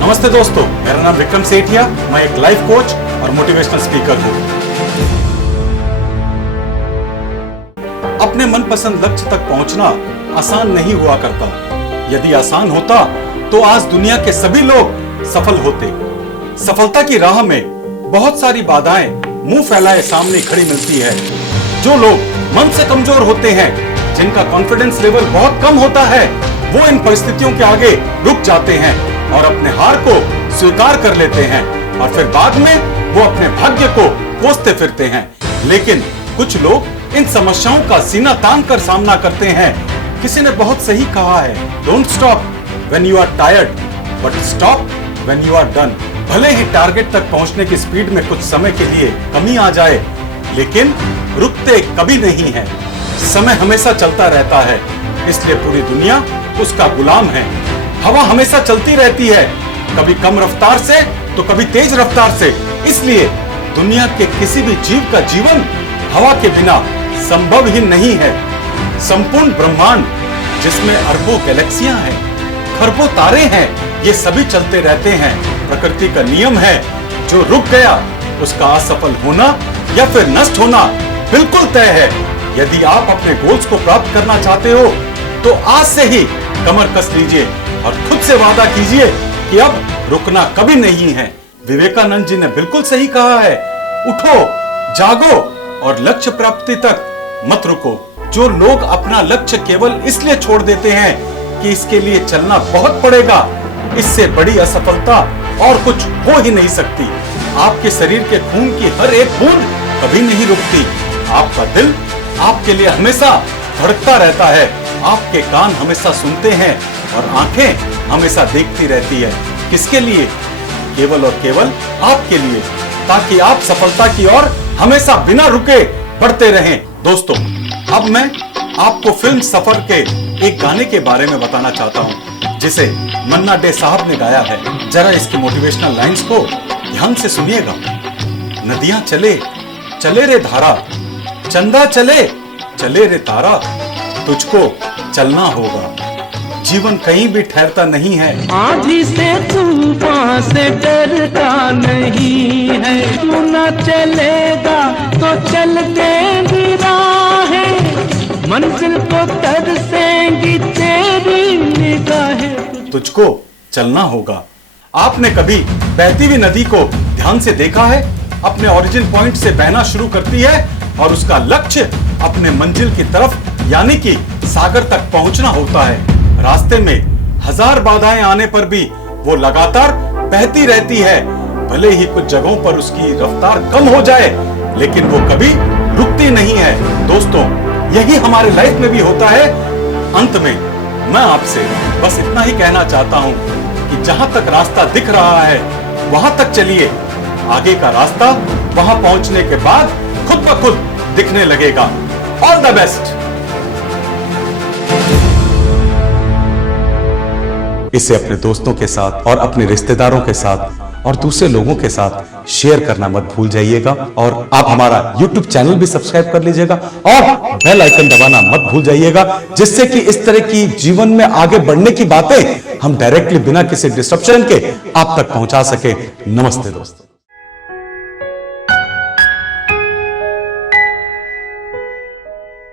नमस्ते दोस्तों, मेरा नाम विक्रम सेठिया। मैं एक लाइफ कोच और मोटिवेशनल स्पीकर हूं। अपने मनपसंद लक्ष्य तक पहुंचना आसान नहीं हुआ करता। यदि आसान होता तो आज दुनिया के सभी लोग सफल होते। सफलता की राह में बहुत सारी बाधाएं मुंह फैलाए सामने खड़ी मिलती है। जो लोग मन से कमजोर होते हैं, जिनका कॉन्फिडेंस लेवल बहुत कम होता है, वो इन परिस्थितियों के आगे रुक जाते हैं और अपने हार को स्वीकार कर लेते हैं और फिर बाद में वो अपने भाग्य को कोसते फिरते हैं। लेकिन कुछ लोग इन समस्याओं का सीना तान कर सामना करते हैं। किसी ने बहुत सही कहा है, don't stop when you are tired but stop when you are done. भले ही टारगेट तक पहुंचने की स्पीड में कुछ समय के लिए कमी आ जाए, लेकिन रुकते कभी नहीं है। समय हमेशा चलता रहता है, इसलिए पूरी दुनिया उसका गुलाम है। हवा हमेशा चलती रहती है, कभी कम रफ्तार से तो कभी तेज रफ्तार से। इसलिए दुनिया के किसी भी जीव का जीवन हवा के बिना संभव ही नहीं है। संपूर्ण ब्रह्मांड, जिसमें अरबों गैलेक्सियां हैं, खरबों तारे हैं, ये सभी चलते रहते हैं। प्रकृति का नियम है, जो रुक गया उसका असफल होना या फिर नष्ट होना बिल्कुल तय है। यदि आप अपने गोल्स को प्राप्त करना चाहते हो तो आज से ही कमर कस लीजिए और खुद से वादा कीजिए कि अब रुकना कभी नहीं है। विवेकानंद जी ने बिल्कुल सही कहा है, उठो, जागो और लक्ष्य प्राप्ति तक मत रुको। जो लोग अपना लक्ष्य केवल इसलिए छोड़ देते हैं कि इसके लिए चलना बहुत पड़ेगा, इससे बड़ी असफलता और कुछ हो ही नहीं सकती। आपके शरीर के खून की हर एक बूंद कभी नहीं रुकती। आपका दिल आपके लिए हमेशा धड़कता रहता है, आपके कान हमेशा सुनते हैं और आंखें हमेशा देखती रहती है। किसके लिए? केवल और केवल आपके लिए, ताकि आप सफलता की ओर हमेशा बिना रुके बढ़ते रहें। दोस्तों, अब मैं आपको फिल्म सफर के एक गाने के बारे में बताना चाहता हूं, जिसे मन्ना डे साहब ने गाया है। जरा इसके मोटिवेशनल लाइंस को ध्यान से सुनिएगा। नदियां चले चले रे धारा, चंदा चले चले रे तारा, तुझको चलना होगा। जीवन कहीं भी ठहरता नहीं है। आंधी से तूफान से डरता नहीं है। तू न चलेगा तो चलते भी राहें, मंजिल को तरसेंगी तेरी निगाहें। तुझको चलना होगा। आपने कभी बहती हुई नदी को ध्यान से देखा है? अपने ओरिजिन पॉइंट से बहना शुरू करती है और उसका लक्ष्य अपने मंजिल की तरफ यानी कि सागर तक पहुंचना होता है। रास्ते में हजार बाधाएं आने पर भी वो लगातार बहती रहती है। भले ही कुछ जगहों पर उसकी रफ्तार कम हो जाए, लेकिन वो कभी रुकती नहीं है। दोस्तों, यही हमारे लाइफ में भी होता है। अंत में मैं आपसे बस इतना ही कहना चाहता हूं कि जहां तक रास्ता दिख रहा है वहां तक चलिए। आगे का रास्ता वहां पहुंचने के बाद खुद ब खुद दिखने लगेगा। All the best. इसे अपने दोस्तों के साथ और अपने रिश्तेदारों के साथ और दूसरे लोगों के साथ शेयर करना मत भूल जाइएगा। और आप हमारा YouTube चैनल भी सब्सक्राइब कर लीजिएगा और बेल आइकन दबाना मत भूल जाइएगा, जिससे कि इस तरह की जीवन में आगे बढ़ने की बातें हम डायरेक्टली बिना किसी डिस्ट्रप्शन के आप तक पहुंचा सके। नमस्ते दोस्तों।